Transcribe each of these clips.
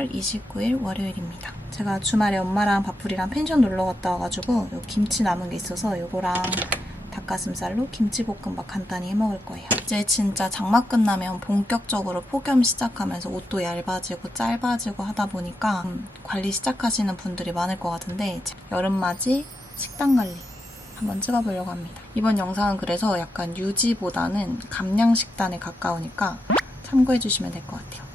12월 29일 월요일입니다. 제가 주말에 엄마랑 밥풀이랑 펜션 놀러 갔다 와가지고 요 김치 남은 게 있어서 요거랑 닭가슴살로 김치볶음밥 간단히 해먹을 거예요. 이제 진짜 장마 끝나면 본격적으로 폭염 시작하면서 옷도 얇아지고 짧아지고 하다 보니까 관리 시작하시는 분들이 많을 것 같은데 여름맞이 식단 관리 한번 찍어보려고 합니다. 이번 영상은 그래서 약간 유지보다는 감량 식단에 가까우니까 참고해주시면 될 것 같아요.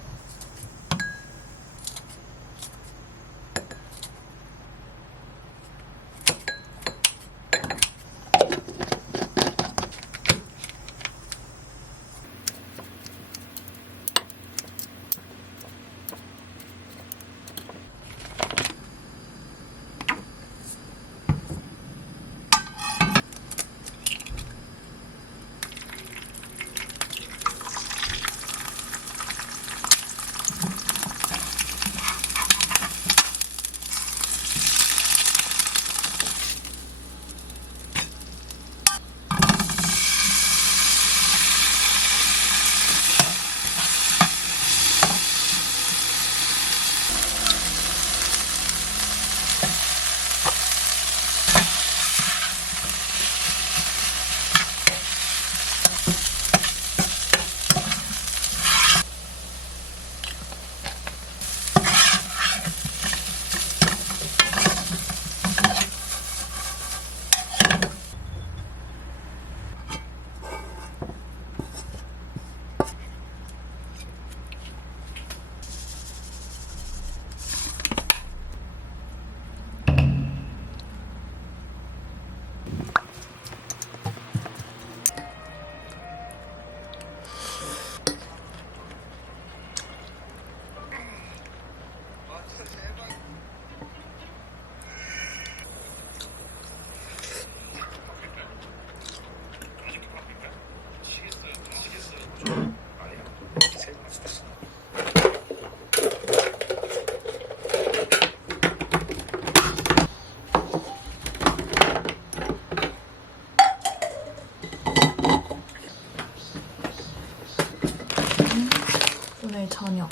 오늘 저녁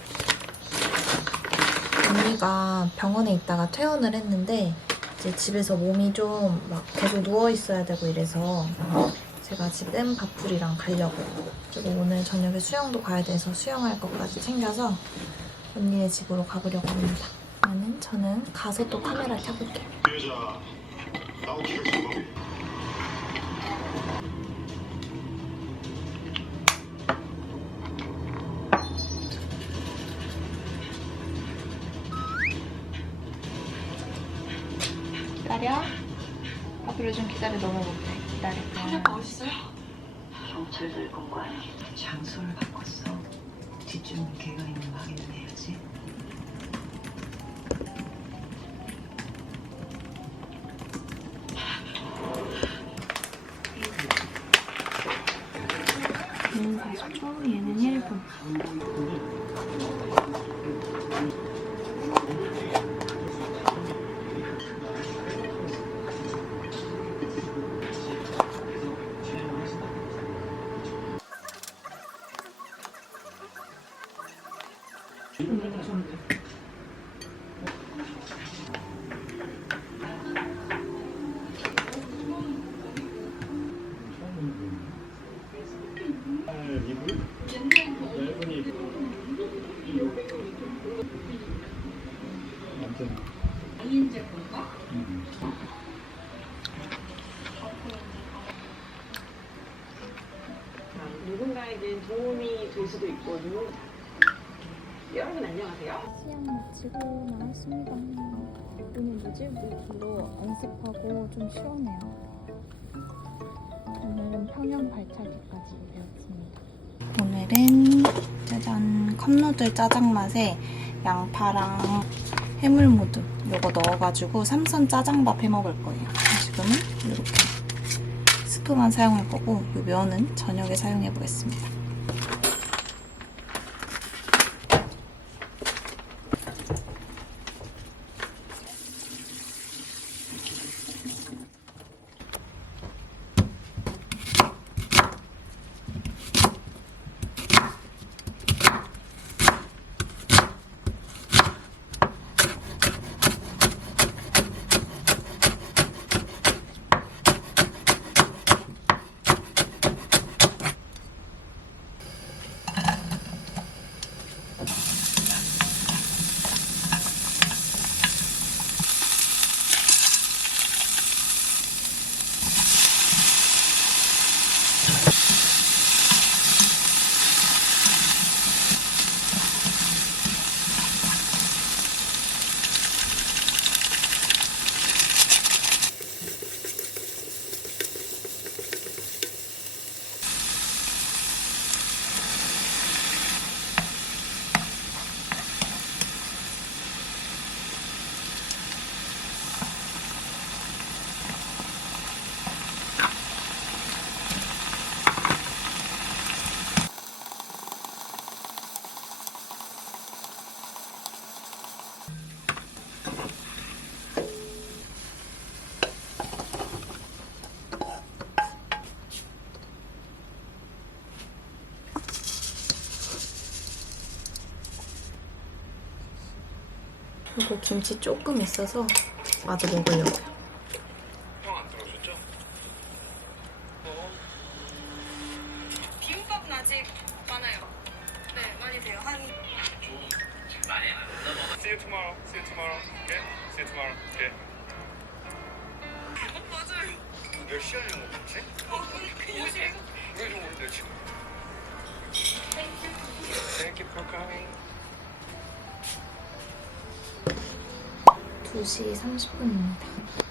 언니가 병원에 있다가 퇴원을 했는데 이제 집에서 몸이 좀 막 계속 누워 있어야 되고 이래서 제가 지금 밥풀이랑 가려고, 그리고 오늘 저녁에 수영도 가야 돼서 수영할 것까지 챙겨서 언니네 집으로 가보려고 합니다. 저는 가서 또 카메라 켜볼게요. 기다려. 앞으로 좀 기다려. 너무 못해. 기다려. 현아가 어딨어요? 경찰들 공간 장소를 바꿨어. 뒷줄은 걔가 있는 확인을 해야지. 얘는 40초, 얘는 1분. 누군가에겐 도움이 될 수도 있고 여러분 안녕하세요. 수영 마치고 나왔습니다. 오늘 무질물로 연습하고 좀 시원해요. 오늘은 평형 발차기까지 배웠습니다. 오늘은 짜잔 컵누들 짜장 맛에 양파랑 해물무드 이거 넣어가지고 삼선 짜장밥 해먹을 거예요. 지금은 이렇게 스프만 사용할 거고 이 면은 저녁에 사용해 보겠습니다. 그리고 김치 조금 있어서 마저 먹으려고요. 형 안 들어오셨죠? 비빔밥은 아직 많아요. 네, 많이 돼요. 한 See you tomorrow. See you tomorrow. Okay? See you tomorrow. Okay. 맞아요. 몇 시간 정도 됐지? 그냥 왜 정도 됐지? Thank you for coming. 2시 30분입니다.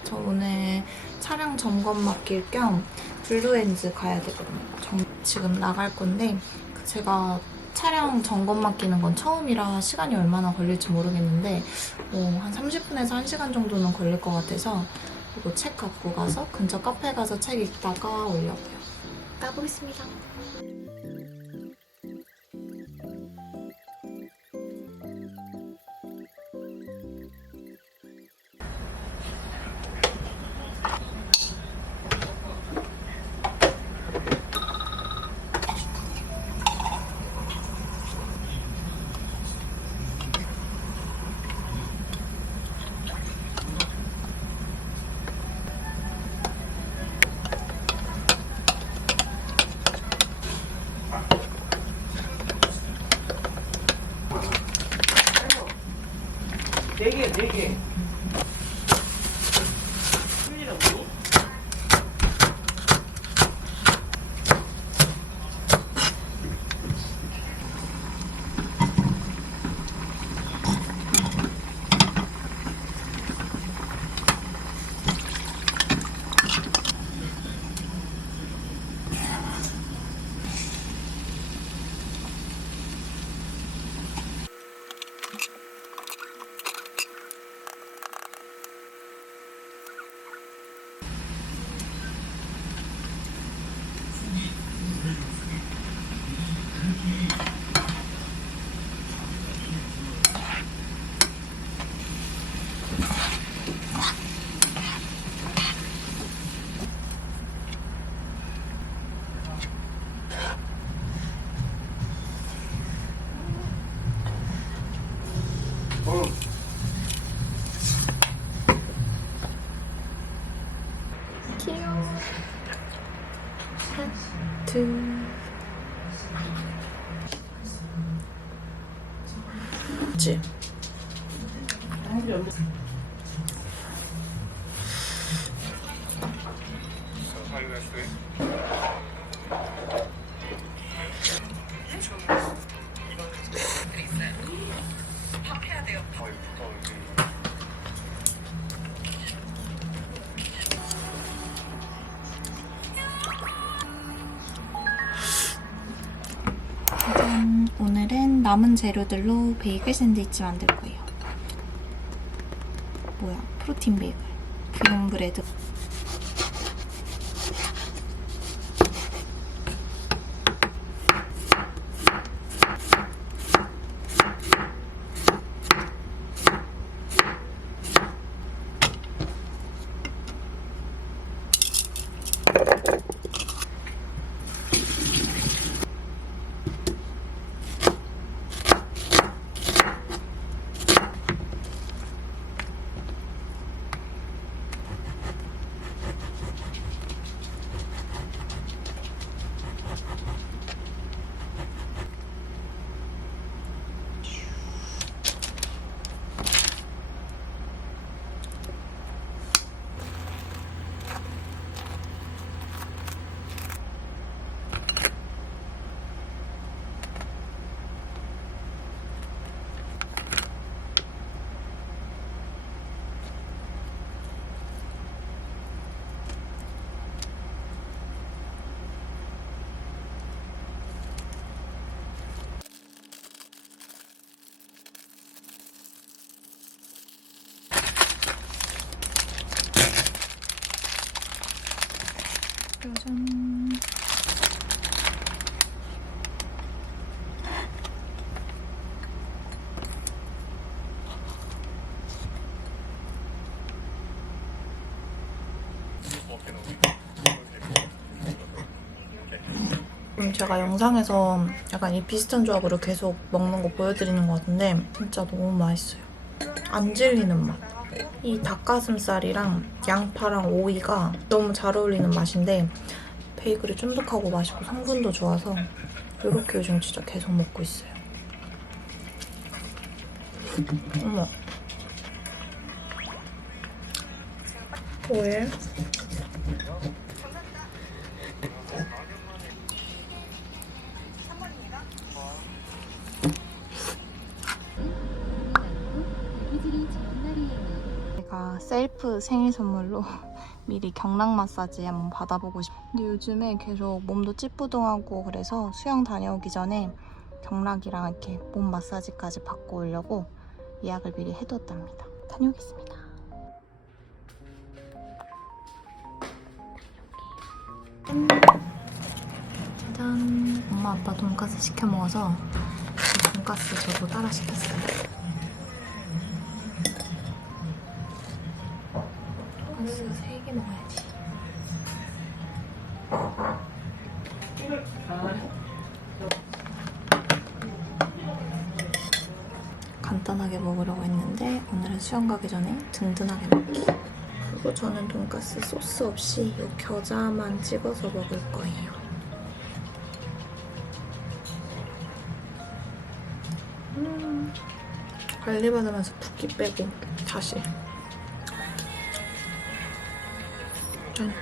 저 오늘 차량 점검 맡길 겸 블루엔즈 가야 되거든요. 지금 나갈 건데 제가 차량 점검 맡기는 건 처음이라 시간이 얼마나 걸릴지 모르겠는데 한 30분에서 1시간 정도는 걸릴 것 같아서 이거 책 갖고 가서 근처 카페 가서 책 읽다가 오려고요. 가보겠습니다. 네 개. 큰일 없니? 귀여워. 하트. 그치? So how you guys doing? 밥 해야 돼요. 어, 이쁘다, 여기. 짜잔. 오늘은 남은 재료들로 베이글 샌드위치 만들 거예요. 뭐야? 프로틴 베이글. 비건 브레드. 짜잔. 제가 영상에서 약간 이 비슷한 조합으로 계속 먹는 거 보여드리는 것 같은데 진짜 너무 맛있어요. 안 질리는 맛. 이 닭가슴살이랑 양파랑 오이가 너무 잘 어울리는 맛인데 베이글이 쫀득하고 맛있고 성분도 좋아서 이렇게 요즘 진짜 계속 먹고 있어요. 어머. 오일. 제가 셀프 생일 선물로 미리 경락 마사지 한번 받아보고 싶어요. 근데 요즘에 계속 몸도 찌뿌둥하고 그래서 수영 다녀오기 전에 경락이랑 이렇게 몸 마사지까지 받고 오려고 예약을 미리 해두었답니다. 다녀오겠습니다. 짜잔! 엄마 아빠 돈까스 시켜 먹어서 돈까스 저도 따라 시켰어요. 돈까스 3개 먹어야지. 간단하게 먹으려고 했는데 오늘은 수영 가기 전에 든든하게 먹기. 그리고 저는 돈까스 소스 없이 이 겨자만 찍어서 먹을 거예요. 관리 받으면서 붓기 빼고 다시. 짠.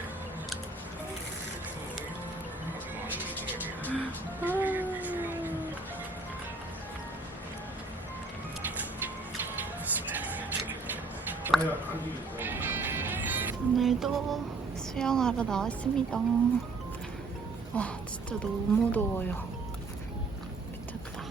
오늘도 수영하러 나왔습니다. 와, 진짜 너무 더워요. 미쳤다.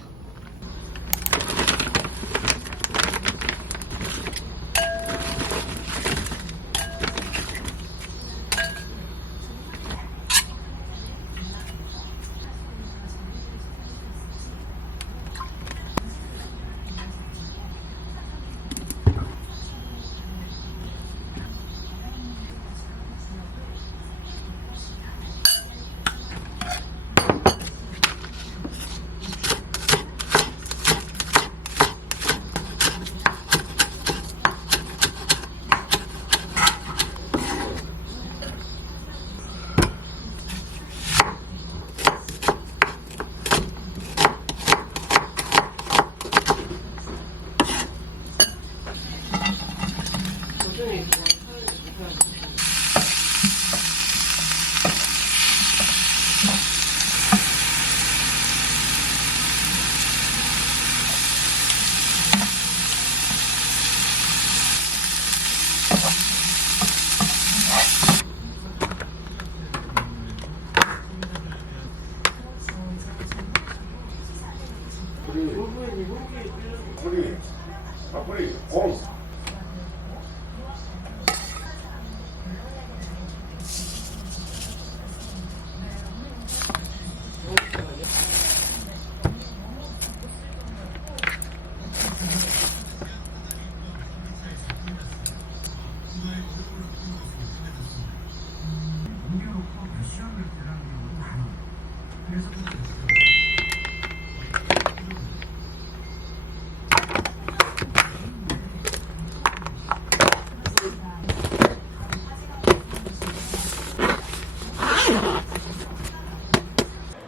뿌리, 공.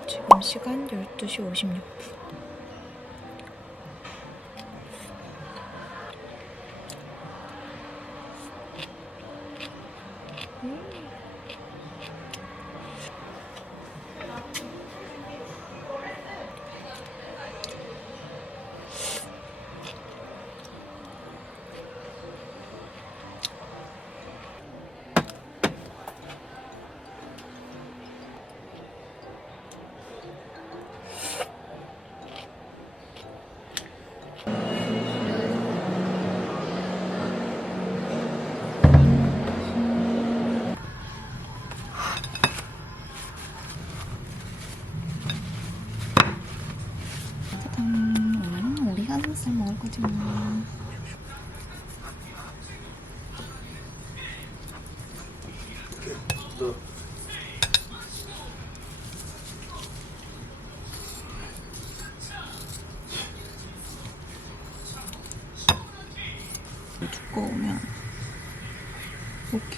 지금 시간 12시 56분. 오늘은 오리가슴살 먹을 거죠.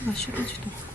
치즈가 싫어지더라고.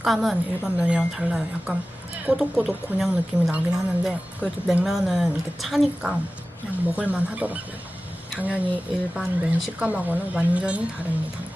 식감은 일반 면이랑 달라요. 약간 꼬독꼬독 곤약 느낌이 나긴 하는데 그래도 냉면은 이렇게 차니까 그냥 먹을만 하더라고요. 당연히 일반 면 식감하고는 완전히 다릅니다.